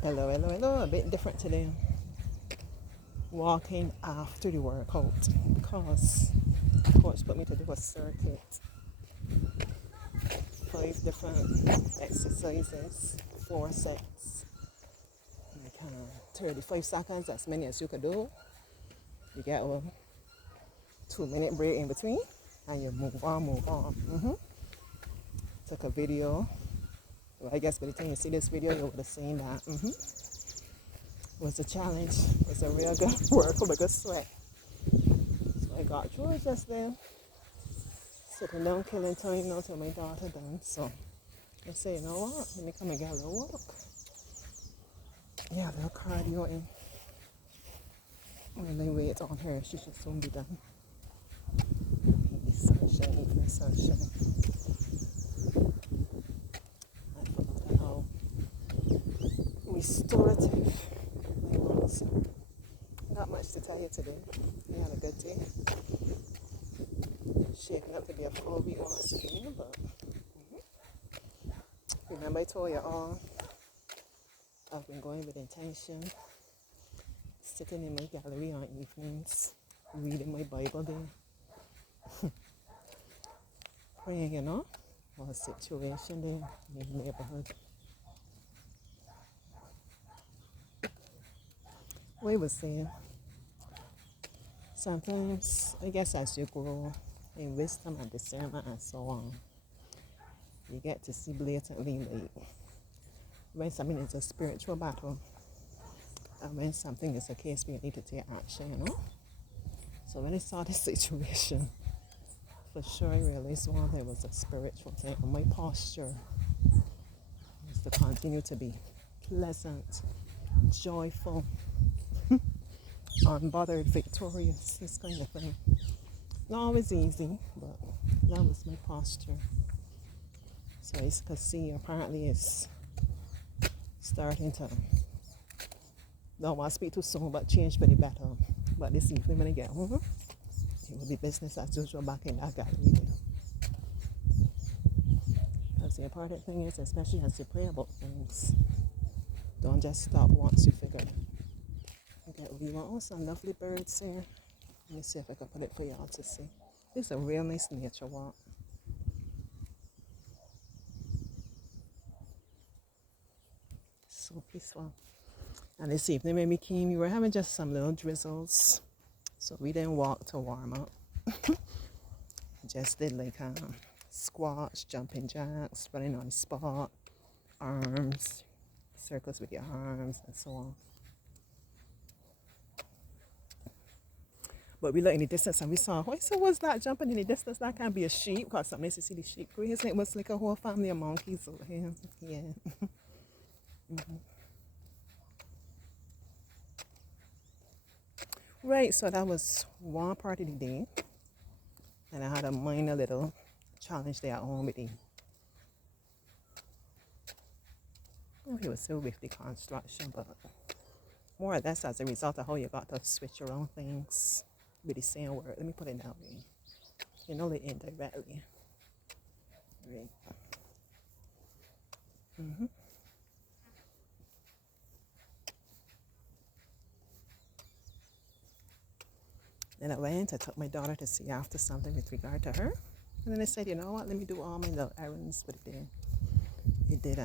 Hello, hello, hello. A bit different today. Walking after the workout because coach put me to do a circuit. 5 different exercises, 4 sets. Like 35 seconds, as many as you could do. You get a 2 minute break in between and you move on, move on. Took a video. Well, I guess by the time you see this video, you would have seen that. It was a challenge. It was a real good workout, a good sweat. So I got through it just then. Sitting down, killing time now till my daughter done. So I say, you know what? Let me come and get a little walk. Yeah, a little cardio in. When I wait on her, she should soon be done. Evening sunshine, evening sunshine. I forgot how restorative my lungs are. Not much to tell you today. I had a good day. Shaping up to be a full week once again, but remember I told you all I've been going with intention, sitting in my gallery on evenings, reading my Bible there, praying, for a situation there in the neighborhood. We was saying, sometimes, I guess as you grow in wisdom and discernment and so on, you get to see blatantly like when something is a spiritual battle and when something is a case where you need to take action. So when I saw this situation, for sure I realized one, there was a spiritual thing. And my posture is to continue to be pleasant, joyful, unbothered, victorious, this kind of thing. Not always easy, but that was my posture. So I could see apparently it's starting to, don't want to speak too soon, but change for the better. But this evening when I get home, it will be business as usual back in that gallery. Because the important thing is, especially as you pray about things, don't just stop once you figure it. Okay, we want some lovely birds here. Let me see if I can put it for y'all to see. This is a real nice nature walk. So peaceful. And this evening when we came, we were having just some little drizzles. So we didn't walk to warm up. Just did like squats, jumping jacks, running on the spot, arms, circles with your arms, and so on. But we looked in the distance and we saw, so what's that jumping in the distance? That can't be a sheep, because some nice to see the sheep grazing. It was like a whole family of monkeys over here. Yeah. Right, so that was one part of the day. And I had a minor little challenge there at home with the, it was still with the construction, but more or less as a result of how you got to switch around things with the same word. Let me put it that way. Like indirectly. Right. Then I went, I took my daughter to see after something with regard to her. And then I said, you know what, let me do all my little errands for the day. I did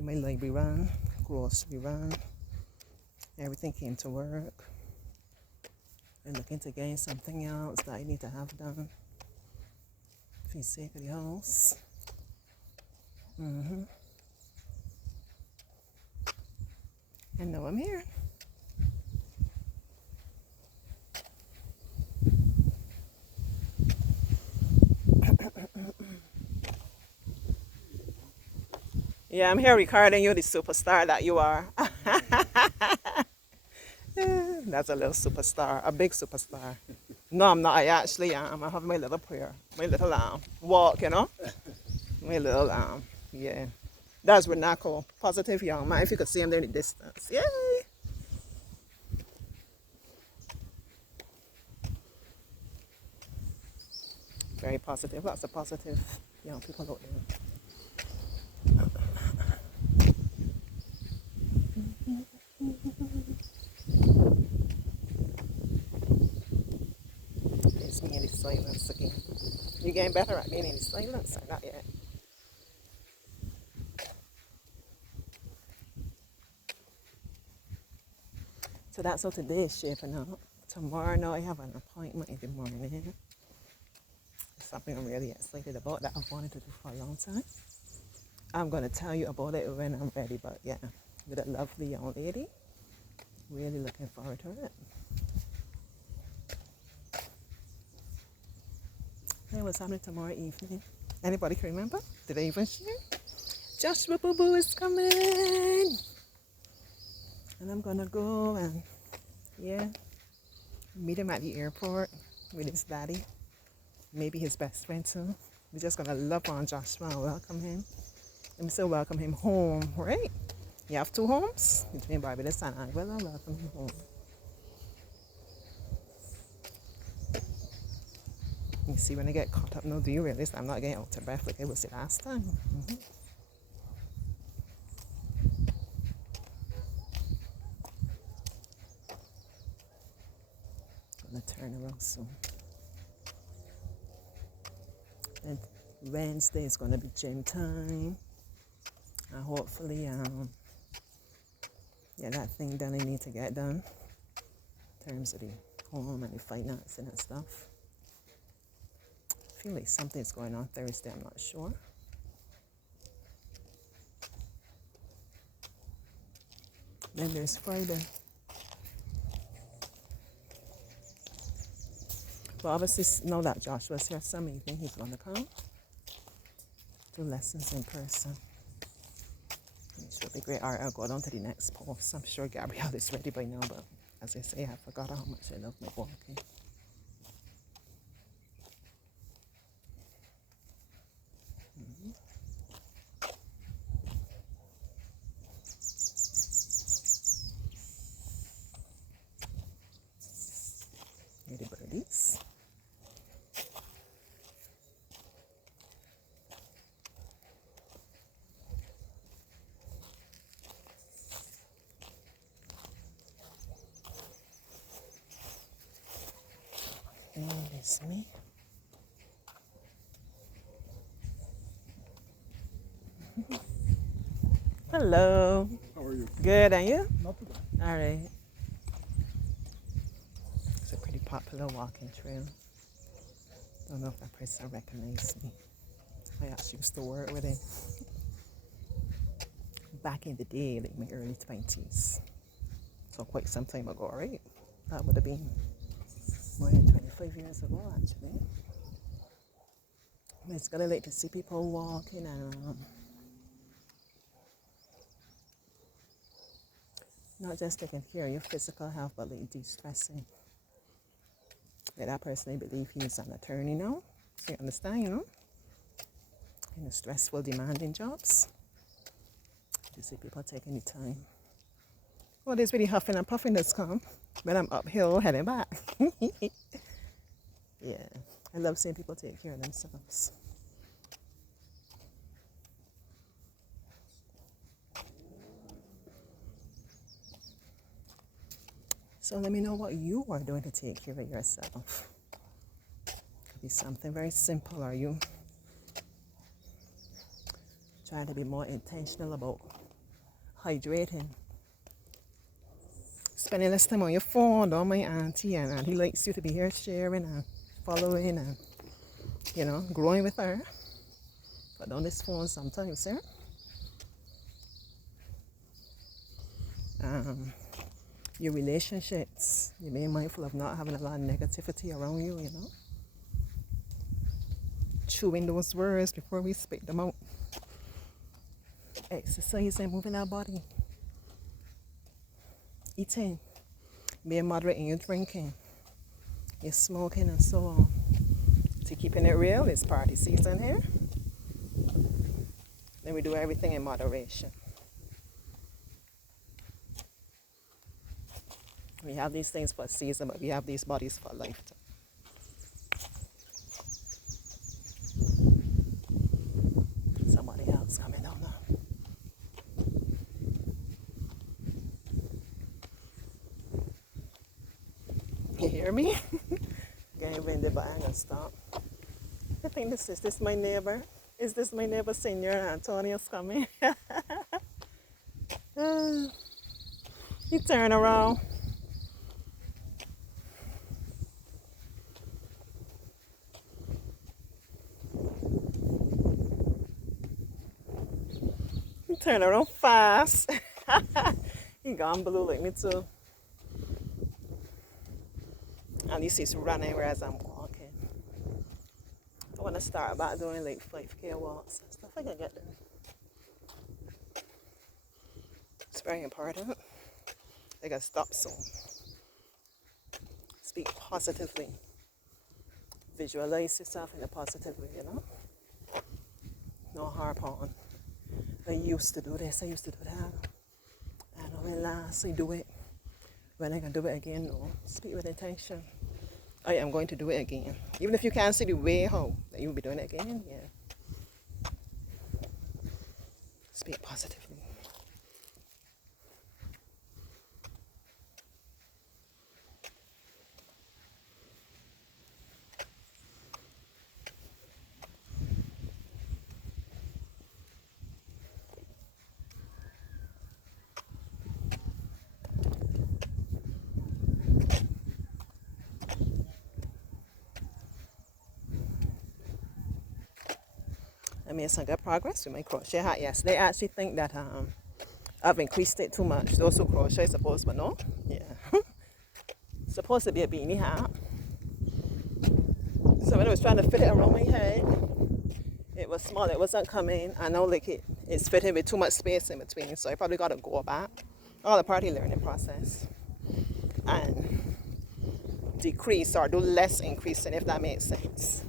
my library run, grocery run. Everything came to work. I'm looking to gain something else that I need to have done for the sake of the house. And now I'm here. Yeah, I'm here recording you, the superstar that you are. That's a little superstar, a big superstar. No, I'm not. I actually am. I have my little prayer, my little walk, my little yeah. That's Renako, positive young man. If you could see him there in the distance, yay! Very positive. Lots of positive young people out there. silence again. You getting better at being in silence or not yet? So that's how today is shaping up. Tomorrow now I have an appointment in the morning. Something I'm really excited about that I've wanted to do for a long time. I'm going to tell you about it when I'm ready, but yeah, with a lovely young lady. Really looking forward to it. Hey, what's happening tomorrow evening? Anybody can remember? Did I even share? Joshua Boo Boo is coming! And I'm going to go and, yeah, meet him at the airport with his daddy. Maybe his best friend too. We're just going to love on Joshua and welcome him. Let me say welcome him home, right? You have two homes between Barbados and Anguilla. Welcome him home. You see, when I get caught up now, do you realize I'm not getting out of breath like I was the last time? Gonna turn around soon. And Wednesday is gonna be gym time. And hopefully, get that thing done I need to get done. In terms of the home and the financing and stuff. I feel like something's going on Thursday, I'm not sure. Then there's Friday. But obviously, now that Joshua's here, some evening he's going to come do lessons in person. It should be great. All right, I'll go down to the next post. I'm sure Gabrielle is ready by now, but as I say, I forgot how much I love my walking. Here the birdies. And it's me. Hello. How are you? Good, and you? Not too bad. All right. It's a pretty popular walking trail. Don't know if that person recognized me. I actually used to work with him back in the day, like my early 20s. So quite some time ago, right? That would have been more than 25 years ago, actually. It's gonna like to see people walking and not just taking care of your physical health, but like de-stressing. Like that person, I believe he's an attorney now. So you understand, in the stressful, demanding jobs. You see people taking the time. Oh, there's really huffing and puffing that's come when I'm uphill heading back. Yeah, I love seeing people take care of themselves. So let me know what you are doing to take care of yourself. Could be something very simple. Are you trying to be more intentional about hydrating? Spending less time on your phone. Don't mind auntie, and auntie likes you to be here sharing and following and growing with her. But on this phone sometimes, yeah. Your relationships, you're being mindful of not having a lot of negativity around you, chewing those words before we spit them out. Exercising, moving our body. Eating, being moderate in your drinking, your smoking and so on. To keeping it real, it's party season here. Then we do everything in moderation. We have these things for a season, but we have these bodies for a lifetime. Somebody else coming down now. You hear me? getting windy, but I'm gonna stop. I think this my neighbor. Is this my neighbor, Senor Antonio's coming? He turned around. He turned around fast. He gone blue like me too. At least he's running whereas I'm walking. I want to start about doing like 5K walks and stuff. I can get them. It's very important. I gotta stop soon. Speak positively. Visualize yourself in a positive way, you know? No harp on. I used to do this, I used to do that. I know when last I do it. When I can do it again, no. Speak with intention. I am going to do it again. Even if you can't see the way how that you'll be doing it again, yeah. Speak positively. I made some good progress with my crochet hat yesterday. I actually think that I've increased it too much. Those who crochet suppose, but no. Yeah. Supposed to be a beanie hat. So when I was trying to fit it around my head, it was small, it wasn't coming. I know like it's fitted with too much space in between, so I probably gotta go back. All a part of the learning process. And decrease or do less increasing, if that makes sense.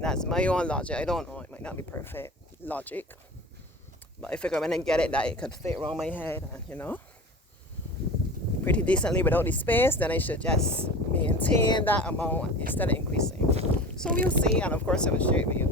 That's my own logic. I don't know, it might not be perfect logic. But I figure when I get it that it could fit around my head and, you know, pretty decently without the space, then I should just maintain that amount instead of increasing. So we'll see, and of course I will share it with you.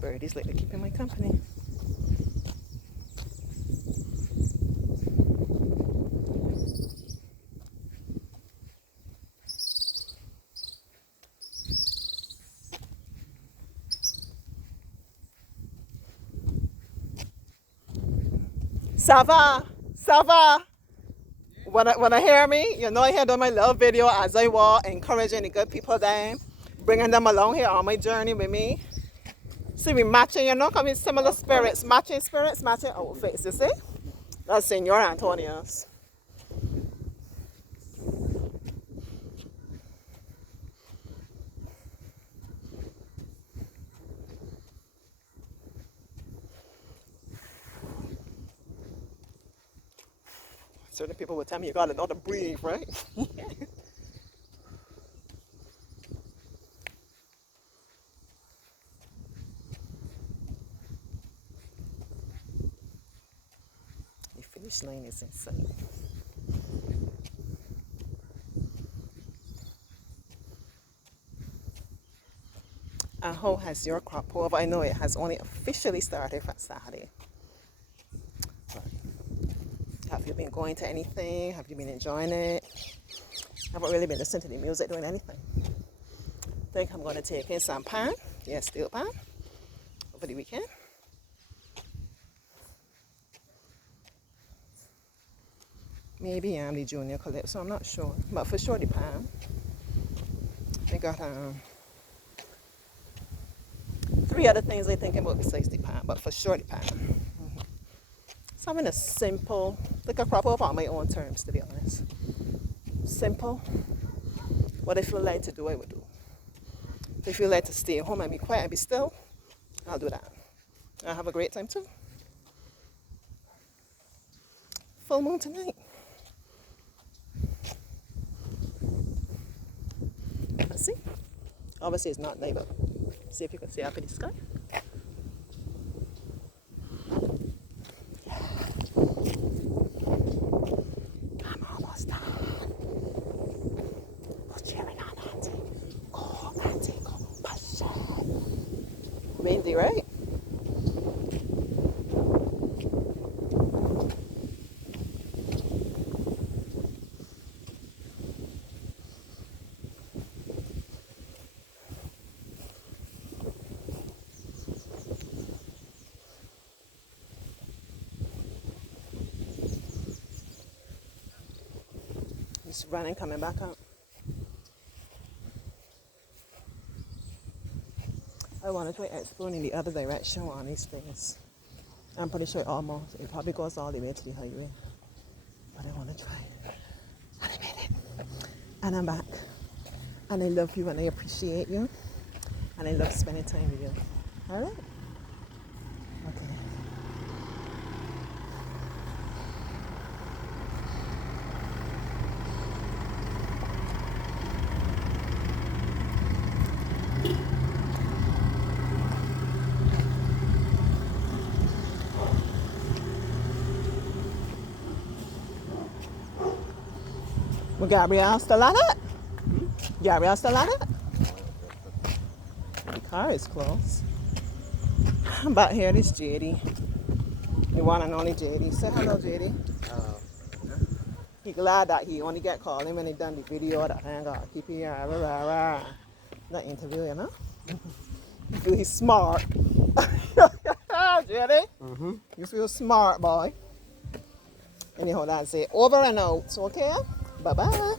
Birdies like to keep in my company. Sava, Sava. When I hear me, you know I hear done my little video as I walk, encouraging the good people then, bringing them along here on my journey with me. See, we matching, you know, coming similar spirits, matching outfits, you see? That's Senor Antonio's. Certain people would tell me you gotta know to breathe, right? The finish line is insane. And how has your crop over? I know it has only officially started from Saturday. Have you been going to anything? Have you been enjoying it? Haven't really been listening to the music, doing anything. Think I'm going to take in some pan, steel pan, over the weekend. Maybe I'm the junior calypso, I'm not sure. But for sure the pan. I got 3 other things I'm thinking about besides the pan, but for sure the pan. So I'm in a simple, like a crop over on my own terms, to be honest. Simple. What I feel like to do, I would do. If I feel like to stay home and be quiet and be still, I'll do that. I'll have a great time too. Full moon tonight. Let's see. Obviously it's not night, but see if you can see up in the sky. I'm almost done. empty, right? Just running, coming back up. I want to try exploring in the other direction on these things. I'm pretty sure it probably goes all the way to the highway. But I want to try. And I made it. And I'm back. And I love you and I appreciate you. And I love spending time with you. Alright? Okay. Well, Gabrielle still at it? Gabrielle still at it? The car is closed. But here is JD. The one and only JD. Say hello, JD. He glad that he only get called him when he done the video that I got keep here, that interview, you know? You feel he's smart. JD? You feel smart, boy. Anyhow, that's it. Over and out, okay? Bye-bye.